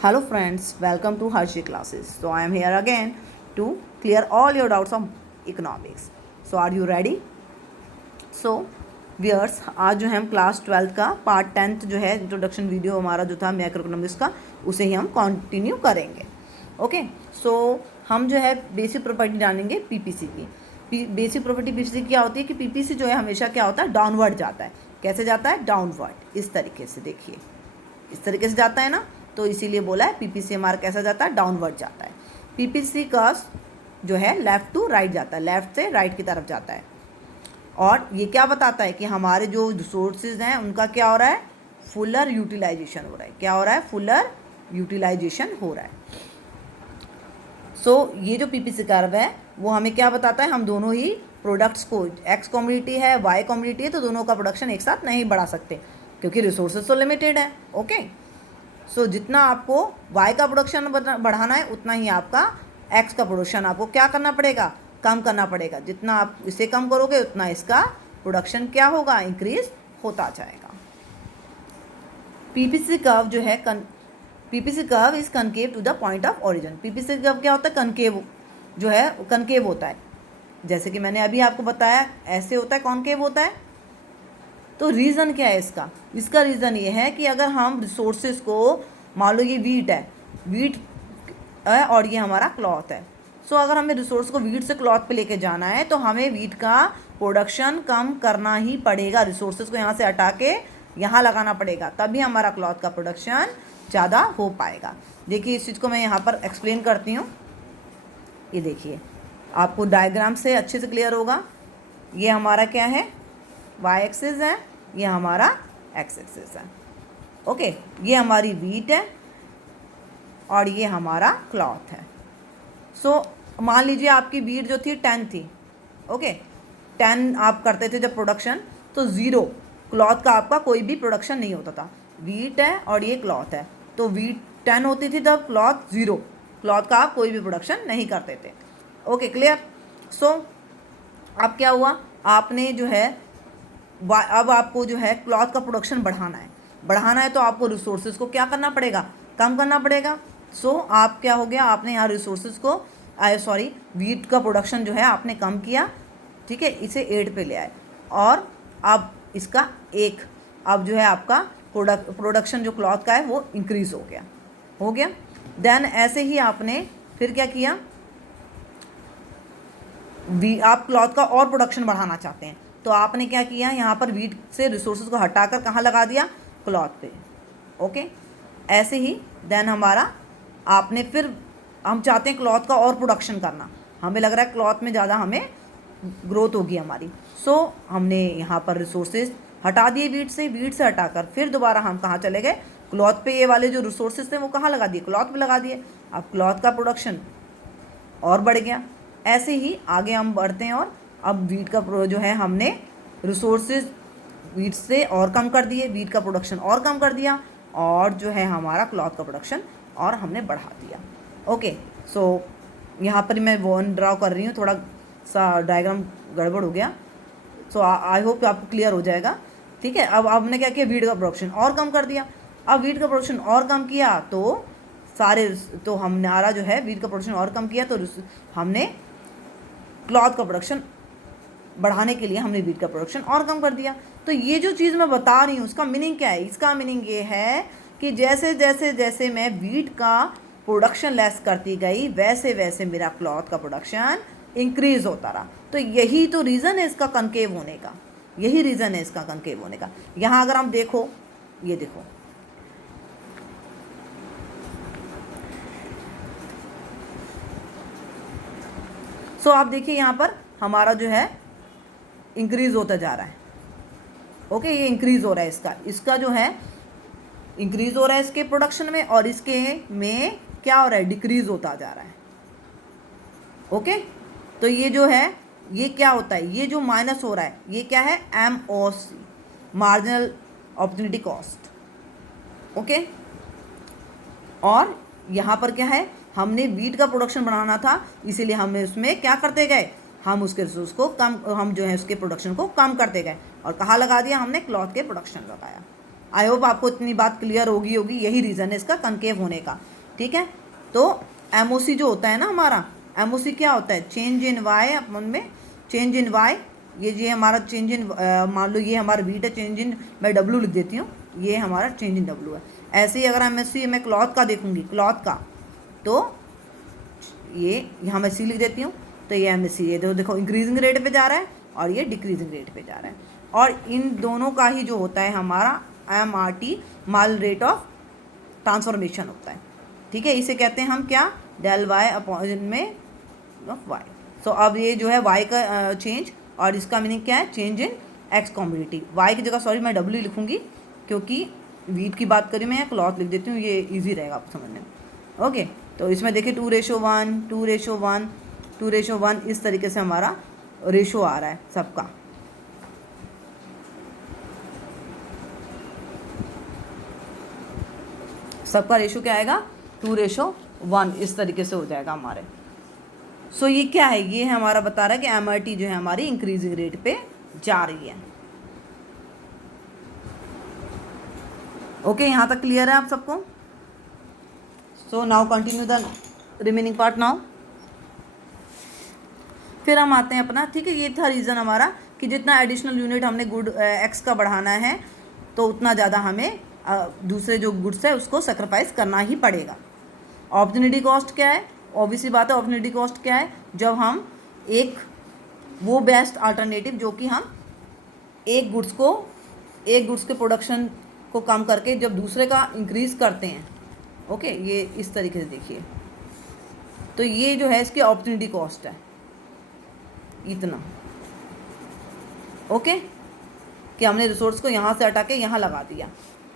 Hello friends, welcome to Harshi classes. So I am here again to clear all your doubts on economics. So are you ready? So viewers, आज जो है हम class 12th का part 10th जो है introduction video हमारा जो था मैक्रो इकोनॉमिक्स का, उसे ही हम कंटिन्यू करेंगे. ओके, सो हम जो है बेसिक प्रॉपर्टी जानेंगे पीपीसी की. बेसिक प्रॉपर्टी पीपीसी क्या होती है कि पीपीसी जो है हमेशा क्या होता है, डाउनवर्ड जाता है. कैसे जाता है? डाउनवर्ड. इस तरीके से देखिए, इस तरीके से जाता है ना, तो इसीलिए बोला है पीपीसी हमारा कैसा जाता है, डाउनवर्ड जाता है. पीपीसी का जो है लेफ़्ट टू राइट जाता है, लेफ़्ट से राइट की तरफ जाता है. और ये क्या बताता है कि हमारे जो रिसोर्सेज हैं उनका क्या हो रहा है, फुलर यूटिलाइजेशन हो रहा है. क्या हो रहा है? फुलर यूटिलाइजेशन हो रहा है. सो ये जो पीपीसी कर्व है वो हमें क्या बताता है, हम दोनों ही प्रोडक्ट्स को, एक्स कम्युनिटी है, वाई कम्युनिटी है, तो दोनों का प्रोडक्शन एक साथ नहीं बढ़ा सकते क्योंकि रिसोर्सेज तो लिमिटेड है. ओके, सो जितना आपको वाई का प्रोडक्शन बढ़ाना है उतना ही आपका एक्स का प्रोडक्शन आपको क्या करना पड़ेगा, कम करना पड़ेगा. जितना आप इसे कम करोगे उतना इसका प्रोडक्शन क्या होगा, इंक्रीज होता जाएगा. पीपीसी कर्व जो है PPC curve is concave to the point of origin. PPC curve क्या होता है, कनकेव जो है कनकेव होता है. जैसे कि मैंने अभी आपको बताया ऐसे होता है, कॉनकेव होता है. तो रीज़न क्या है इसका? इसका रीज़न ये है कि अगर हम रिसोर्सेज को, मान लो ये वीट है और ये हमारा क्लॉथ है. सो अगर हमें रिसोर्स को वीट से क्लॉथ पे लेके जाना है तो हमें वीट का प्रोडक्शन कम करना ही पड़ेगा. रिसोर्सेज को यहाँ से हटा के यहाँ लगाना पड़ेगा, तभी हमारा क्लॉथ का प्रोडक्शन ज़्यादा हो पाएगा. देखिए इस चीज़ को मैं यहाँ पर एक्सप्लेन करती हूँ. ये देखिए, आपको डायग्राम से अच्छे से क्लियर होगा. ये हमारा क्या है, वाई एक्सिस है, ये हमारा एक्स एक्सिस है. ओके, ये हमारी वीट है और ये हमारा क्लॉथ है. सो मान लीजिए आपकी वीट जो थी 10 थी. ओके, 10 आप करते थे जब प्रोडक्शन, तो 0 क्लॉथ का आपका कोई भी प्रोडक्शन नहीं होता था. वीट है और ये क्लॉथ है, तो वीट 10 होती थी तब क्लॉथ 0. क्लॉथ का आप कोई भी प्रोडक्शन नहीं करते थे. Okay, clear. सो अब क्या हुआ, आपने जो है अब आपको जो है क्लॉथ का प्रोडक्शन बढ़ाना है तो आपको रिसोर्सेज को क्या करना पड़ेगा, कम करना पड़ेगा. सो आप क्या हो गया, आपने यहाँ रिसोर्सेज को वीट का प्रोडक्शन जो है आपने कम किया. ठीक है, इसे 8 पे ले आए और अब इसका अब जो है आपका प्रोडक्शन जो क्लॉथ का है वो इंक्रीज़ हो गया. देन ऐसे ही आपने फिर क्या किया, आप क्लॉथ का और प्रोडक्शन बढ़ाना चाहते हैं तो आपने क्या किया, यहाँ पर वीट से रिसोर्सेज को हटाकर कहाँ लगा दिया, क्लॉथ पे. ओके, ऐसे ही देन हमारा आपने फिर, हम चाहते हैं क्लॉथ का और प्रोडक्शन करना, हमें लग रहा है क्लॉथ में ज़्यादा हमें ग्रोथ होगी हमारी. सो हमने यहाँ पर रिसोर्सेज हटा दिए वीट से हटाकर फिर दोबारा हम कहाँ चले गए, क्लॉथ पे. ये वाले जो रिसोर्सेज थे वो कहाँ लगा दिए, क्लॉथ पे लगा दिए. अब क्लॉथ का प्रोडक्शन और बढ़ गया. ऐसे ही आगे हम बढ़ते हैं और अब वीट का जो है हमने रिसोर्सेज वीट से और कम कर दिए, वीट का प्रोडक्शन और कम कर दिया, और जो है हमारा क्लॉथ का प्रोडक्शन और हमने बढ़ा दिया. ओके, सो यहाँ पर मैं वन ड्रॉ कर रही हूँ, थोड़ा सा डायग्राम गड़बड़ हो गया. सो आई होप आपको क्लियर हो जाएगा. ठीक है, अब हमने क्या किया, वीट का प्रोडक्शन और कम कर दिया. अब वीट का प्रोडक्शन और कम किया तो हमारा जो है वीट का प्रोडक्शन और कम किया तो हमने क्लॉथ का प्रोडक्शन बढ़ाने के लिए हमने वीट का प्रोडक्शन और कम कर दिया. तो ये जो चीज़ मैं बता रही हूँ उसका मीनिंग क्या है, इसका मीनिंग ये है कि जैसे जैसे जैसे मैं वीट का प्रोडक्शन लेस करती गई वैसे वैसे मेरा क्लॉथ का प्रोडक्शन इंक्रीज़ होता रहा. तो यही तो रीज़न है इसका कनकेव होने का, यही रीज़न है इसका कनकेव होने का. यहाँ अगर हम देखो, ये देखो, सो आप देखिए यहाँ पर हमारा जो है इंक्रीज़ होता जा रहा है. ओके, ये इंक्रीज़ हो रहा है, इसका जो है इंक्रीज़ हो रहा है इसके प्रोडक्शन में, और इसके में क्या हो रहा है, डिक्रीज़ होता जा रहा है. ओके, तो ये जो है ये क्या होता है, ये जो माइनस हो रहा है ये क्या है, MOC, marginal opportunity cost. Okay, और यहाँ पर क्या है, हमने वीट का प्रोडक्शन बढ़ाना था इसीलिए हमें उसमें क्या करते गए, हम उसके रिसोर्स को कम, हम जो है उसके प्रोडक्शन को कम करते गए और कहाँ लगा दिया, हमने क्लॉथ के प्रोडक्शन लगाया. आई होप आपको इतनी बात क्लियर होगी, यही रीज़न है इसका कनकेव होने का। ठीक है, तो एमओसी जो होता है ना हमारा, एमओसी क्या होता है, चेंज इन वाई, अपन में चेंज इन वाई, ये हमारा चेंज इन, मान लो ये हमारा वीट है, चेंज इन मैं डब्लू लिख देती हूँ, ये हमारा चेंज इन डब्लू है। ऐसे ही अगर एमएससी मैं क्लॉथ का देखूंगी, क्लॉथ का, तो ये यहाँ मैं सी लिख देती हूँ, तो ये एमएससी, ये देखो इंक्रीजिंग रेट पे जा रहा है और ये डिक्रीजिंग रेट पे जा रहा है, और इन दोनों का ही जो होता है हमारा MRT, mall rate of transformation होता है। ठीक है, इसे कहते हैं हम क्या, डेल वाई अपॉन में ऑफ वाई। सो अब ये जो है वाई का चेंज, और इसका मीनिंग क्या है, change in x commodity. Y की जगह सॉरी मैं डब्ल्यू लिखूंगी, क्योंकि वीट की बात करी मैं, क्लॉथ लिख देती हूँ, ये इजी रहेगा आपको समझने में। ओके, तो इसमें देखिए 2:1, 2:1, 2:1, इस तरीके से हमारा रेशो आ रहा है सबका। सबका रेशो क्या आएगा, 2:1, इस तरीके से हो जाएगा हमारे। सो ये क्या है, ये हमारा बता रहा है कि एमआरटी जो है हमारी इंक्रीजिंग रेट पे जा रही है। ओके, यहाँ तक क्लियर है आप सबको। So now continue the remaining part now. फिर हम आते हैं अपना, ठीक है, ये था रीज़न हमारा कि जितना एडिशनल यूनिट हमने गुड एक्स का बढ़ाना है, तो उतना ज़्यादा हमें दूसरे जो गुड्स है उसको सेक्रीफाइस करना ही पड़ेगा। ऑपर्चुनिटी कॉस्ट क्या है, ऑब्वियसली बात है, ऑपर्चुनिटी कॉस्ट क्या है, जब हम एक वो बेस्ट अल्टरनेटिव जो कि हम एक गुड्स के प्रोडक्शन को कम करके जब दूसरे का इंक्रीज़ करते हैं। ओके, ये इस तरीके से देखिए, तो ये जो है इसकी अपॉर्चुनिटी कॉस्ट है इतना। ओके, कि हमने रिसोर्स को यहाँ से हटा के यहाँ लगा दिया,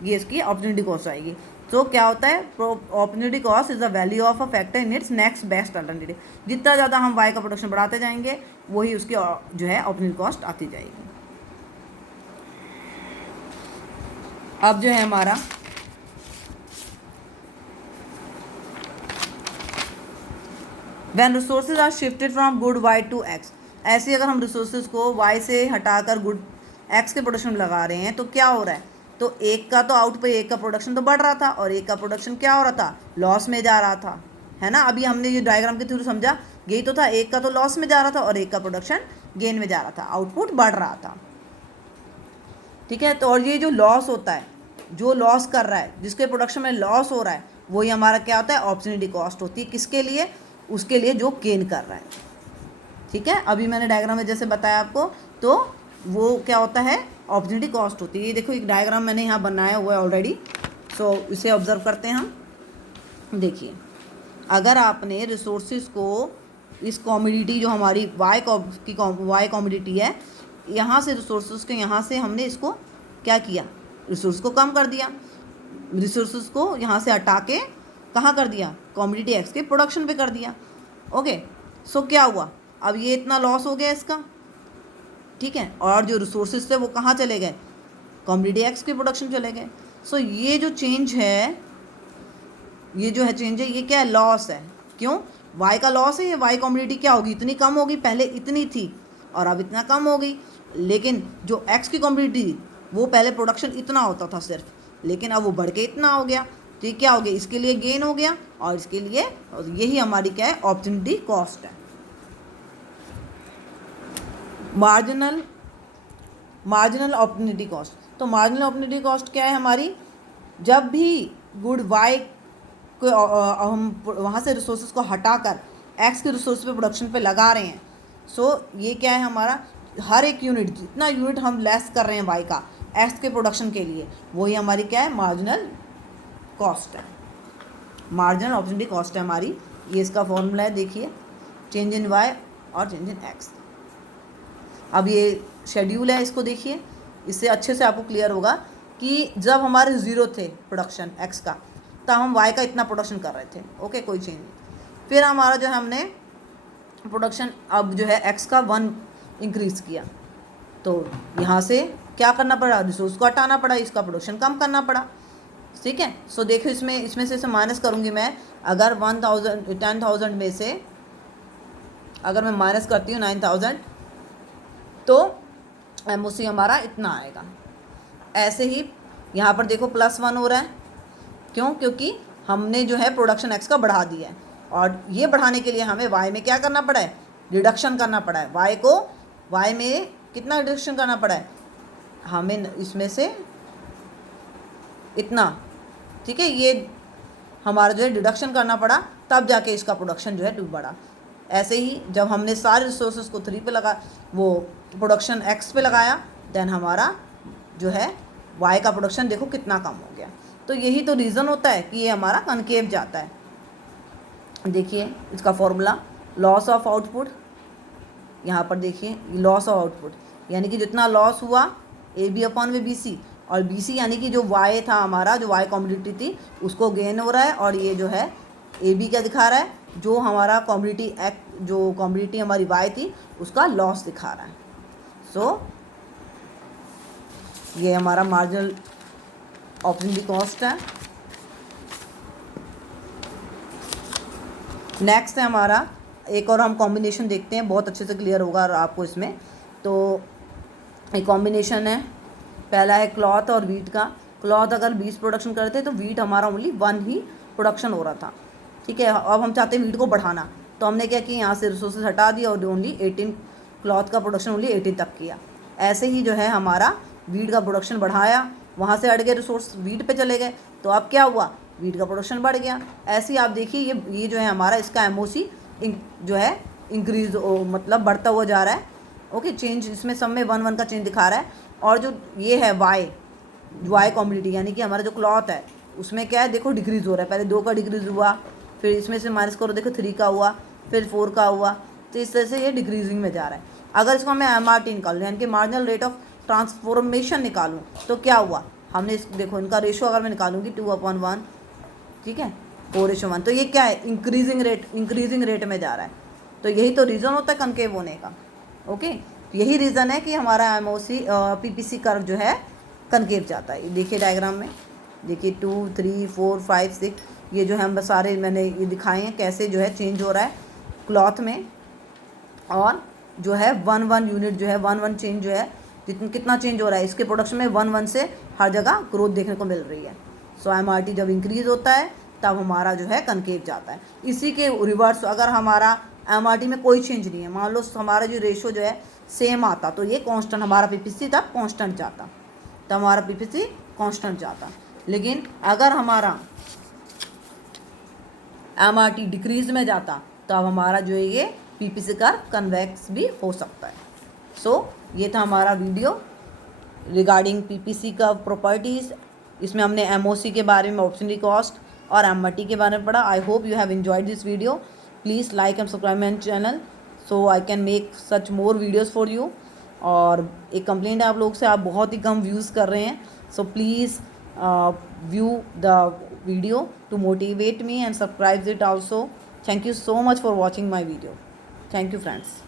ये इसकी अपॉर्चुनिटी कॉस्ट आएगी। तो क्या होता है, opportunity cost is the value of a factor in its next best alternative. जितना ज़्यादा हम वाई का प्रोडक्शन बढ़ाते जाएंगे, वही उसकी जो है अपॉर्चुनिटी कॉस्ट आती जाएगी। अब जो है हमारा when resources are shifted from good y to x, ऐसे अगर हम रिसोर्सेज को वाई से हटाकर गुड एक्स के प्रोडक्शन में लगा रहे हैं, तो क्या हो रहा है, तो एक का तो आउट पे एक का प्रोडक्शन तो बढ़ रहा था, और एक का प्रोडक्शन क्या हो रहा था, लॉस में जा रहा था, है ना। अभी हमने ये डायग्राम के थ्रू समझा, यही तो था, एक का तो लॉस में जा रहा था और एक का प्रोडक्शन गेन में जा रहा था, आउटपुट बढ़ रहा था। ठीक है, तो और ये जो लॉस होता है, जो लॉस कर रहा है, जिसके प्रोडक्शन में लॉस हो रहा है, वही हमारा क्या होता है, अपॉर्चुनिटी कॉस्ट होती है। किसके लिए, उसके लिए जो गेन कर रहा है। ठीक है, अभी मैंने डायग्राम में जैसे बताया आपको, तो वो क्या होता है, अपॉर्चुनिटी कॉस्ट होती है। ये देखो एक डायग्राम मैंने यहाँ बनाया हुआ है ऑलरेडी, सो इसे ऑब्जर्व करते हैं हम। देखिए, अगर आपने रिसोर्सेज को, इस कॉमोडिटी जो हमारी वाई कॉमोडिटी है, यहाँ से रिसोर्सेज के, यहाँ से हमने इसको क्या किया, रिसोर्स को कम कर दिया, रिसोर्सेज को यहाँ से हटा के कहाँ कर दिया, कॉमोडिटी एक्स के प्रोडक्शन पे कर दिया। ओके, सो क्या हुआ, अब ये इतना लॉस हो गया इसका। ठीक है, और जो रिसोर्सेज थे वो कहाँ चले गए, कॉमोडिटी एक्स के प्रोडक्शन चले गए। सो ये जो चेंज है, ये जो है चेंज है, ये क्या है, लॉस है। क्यों, वाई का लॉस है, ये वाई कॉमोडिटी क्या होगी, इतनी कम होगी, पहले इतनी थी और अब इतना कम हो गई। लेकिन जो एक्स की कॉमोडिटी, वो पहले प्रोडक्शन इतना होता था सिर्फ, लेकिन अब वो बढ़ के इतना हो गया, तो ये क्या हो गया, इसके लिए गेन हो गया, और इसके लिए, और यही हमारी क्या है, अपॉर्चुनिटी कॉस्ट है। मार्जिनल अपॉर्चुनिटी कॉस्ट, तो मार्जिनल अपॉर्चुनिटी कॉस्ट क्या है हमारी, जब भी गुड वाई को हम वहाँ से रिसोर्सेज को हटाकर एक्स के रिसोर्स पे प्रोडक्शन पे लगा रहे हैं, सो ये क्या है हमारा, हर एक यूनिट, जितना यूनिट हम लेस कर रहे हैं वाई का एक्स के प्रोडक्शन के लिए, वही हमारी क्या है, मार्जिनल कॉस्ट है, मार्जिनल अपॉर्चुनिटी कॉस्ट है हमारी। ये इसका फॉर्मूला है, देखिए, चेंज इन वाई और चेंज इन एक्स। अब ये शेड्यूल है, इसको देखिए, इससे अच्छे से आपको क्लियर होगा कि जब हमारे ज़ीरो थे प्रोडक्शन एक्स का, तब हम वाई का इतना प्रोडक्शन कर रहे थे। ओके, कोई चेंज नहीं। फिर हमारा जो है, हमने प्रोडक्शन अब जो है एक्स का 1 इंक्रीज़ किया, तो यहाँ से क्या करना पड़ा, रिसोर्स को हटाना पड़ा, इसका प्रोडक्शन कम करना पड़ा। ठीक है, सो देखो इसमें से माइनस करूँगी मैं, अगर 10,000 में से अगर मैं माइनस करती हूँ 9,000, तो एमओसी हमारा इतना आएगा। ऐसे ही यहाँ पर देखो +1 हो रहा है, क्यों? क्योंकि हमने जो है प्रोडक्शन एक्स का बढ़ा दिया है, और ये बढ़ाने के लिए हमें वाई में क्या करना पड़ा है? रिडक्शन करना पड़ा है। वाई में कितना रिडक्शन करना पड़ा है? हमें इसमें से इतना, ठीक है, ये हमारा जो है डिडक्शन करना पड़ा, तब जाके इसका प्रोडक्शन जो है 2 बढ़ा। ऐसे ही जब हमने सारे रिसोर्सेज को 3 पे लगा, वो प्रोडक्शन एक्स पे लगाया, देन हमारा जो है वाई का प्रोडक्शन देखो कितना कम हो गया। तो यही तो रीज़न होता है कि ये हमारा कनकेव जाता है। देखिए इसका फॉर्मूला, लॉस ऑफ आउटपुट, यहाँ पर देखिए लॉस ऑफ आउटपुट यानी कि जितना लॉस हुआ AB/BC, और BC यानी कि जो Y था हमारा, जो Y कॉमोडिटी थी उसको गेन हो रहा है, और ये जो है AB क्या दिखा रहा है? जो हमारा जो कॉमोडिटी हमारी Y थी उसका लॉस दिखा रहा है। सो ये हमारा मार्जिनल ऑपरेटिंग कॉस्ट है। नेक्स्ट है हमारा, एक और हम कॉम्बिनेशन देखते हैं, बहुत अच्छे से क्लियर होगा आपको इसमें। तो एक कॉम्बिनेशन है, पहला है क्लॉथ और वीट का। क्लॉथ अगर 20 प्रोडक्शन करते तो वीट हमारा ओनली 1 ही प्रोडक्शन हो रहा था, ठीक है। अब हम चाहते हैं वीट को बढ़ाना, तो हमने क्या किया, यहाँ से रिसोर्सेज हटा दिया और ओनली 18 क्लॉथ का प्रोडक्शन ओनली 18 तक किया। ऐसे ही जो है हमारा वीट का प्रोडक्शन बढ़ाया, वहाँ से हट गए रिसोर्स, वीट पे चले गए, तो अब क्या हुआ, वीट का प्रोडक्शन बढ़ गया। ऐसे ही आप देखिए ये जो है हमारा इसका MOC जो है इंक्रीज मतलब बढ़ता हुआ जा रहा है। ओके, चेंज इसमें सब में 1 1 का चेंज दिखा रहा है। और जो ये है वाई कॉमोडिटी यानी कि हमारा जो क्लॉथ है उसमें क्या है, देखो डिक्रीज़ हो रहा है। पहले 2 का डिक्रीज़ हुआ, फिर इसमें से माइनस करो, देखो 3 का हुआ, फिर 4 का हुआ, तो इस तरह से ये डिक्रीजिंग में जा रहा है। अगर इसको मैं MRT निकालूँ यानी कि मार्जिनल रेट ऑफ ट्रांसफॉर्मेशन निकालूँ, तो क्या हुआ, हमने देखो इनका रेशो अगर मैं निकालूँगी 2/1, ठीक है, 4:1, तो ये क्या है, इंक्रीजिंग रेट में जा रहा है। तो यही तो रीज़न होता है कनकेव होने का। ओके, तो यही रीज़न है कि हमारा MOC PPC कर्व जो है कनकेव जाता है। देखिए डायग्राम में, देखिए 2 3 4 5 6, ये जो है हम सारे मैंने ये दिखाए हैं कैसे जो है चेंज हो रहा है क्लॉथ में, और जो है 1 यूनिट जो है 1 चेंज जो है कितना चेंज हो रहा है इसके प्रोडक्शन में, 1 से हर जगह ग्रोथ देखने को मिल रही है। सो MRT जब इंक्रीज़ होता है तब हमारा जो है कनकेव जाता है। इसी के रिवर्स अगर हमारा MRT में कोई चेंज नहीं है, मान लो हमारा जो रेशो जो है सेम आता, तो ये कांस्टेंट हमारा PPC तब कांस्टेंट जाता, तब हमारा PPC कांस्टेंट जाता। लेकिन अगर हमारा MRT डिक्रीज में जाता तब हमारा जो है ये PPC का कन्वेक्स भी हो सकता है। सो ये था हमारा वीडियो रिगार्डिंग PPC का प्रॉपर्टीज़। इसमें हमने MOC के बारे में, ऑप्शनरी कॉस्ट और MRT के बारे में पढ़ा। I hope you have enjoyed this video. Please like and subscribe my channel so I can make such more videos for you. और एक कंप्लेंट है आप लोग से, आप बहुत ही कम व्यूज़ कर रहे हैं, so please view the video to motivate me and subscribe it also. Thank you so much for watching my video. Thank you friends.